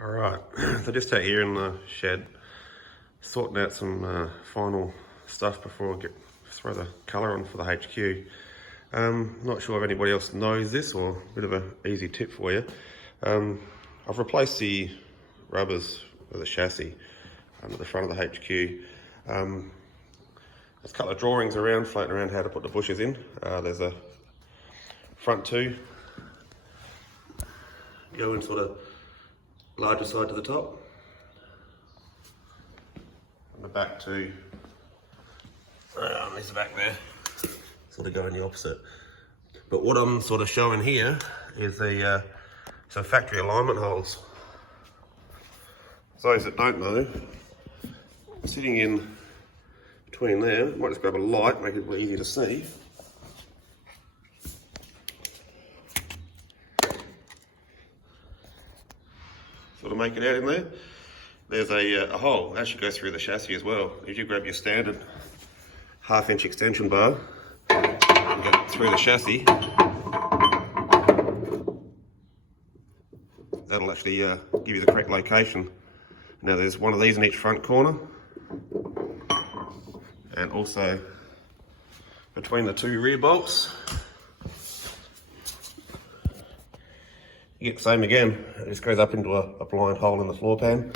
Alright, so just out here in the shed, sorting out some final stuff before I throw the colour on for the HQ. Not sure if anybody else knows this, or a bit of an easy tip for you. I've replaced the rubbers with the chassis at the front of the HQ. There's a couple of drawings around, floating around how to put the bushes in. There's a front two, go in sort of larger side to the top, and the back two, there's the back there, sort of going the opposite. But what I'm sort of showing here is the some factory alignment holes. So those that don't know, sitting in between there, might just grab a light, make it a bit easier to see. Sort of make it out in there. There's a hole, actually goes through the chassis as well. If you grab your standard 1/2 inch extension bar and go through the chassis, that'll actually give you the correct location. Now there's one of these in each front corner, and also between the two rear bolts. You get the same again, it just goes up into a blind hole in the floor pan.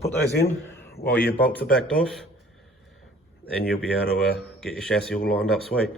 Put those in while your bolts are backed off, and you'll be able to get your chassis all lined up sweet.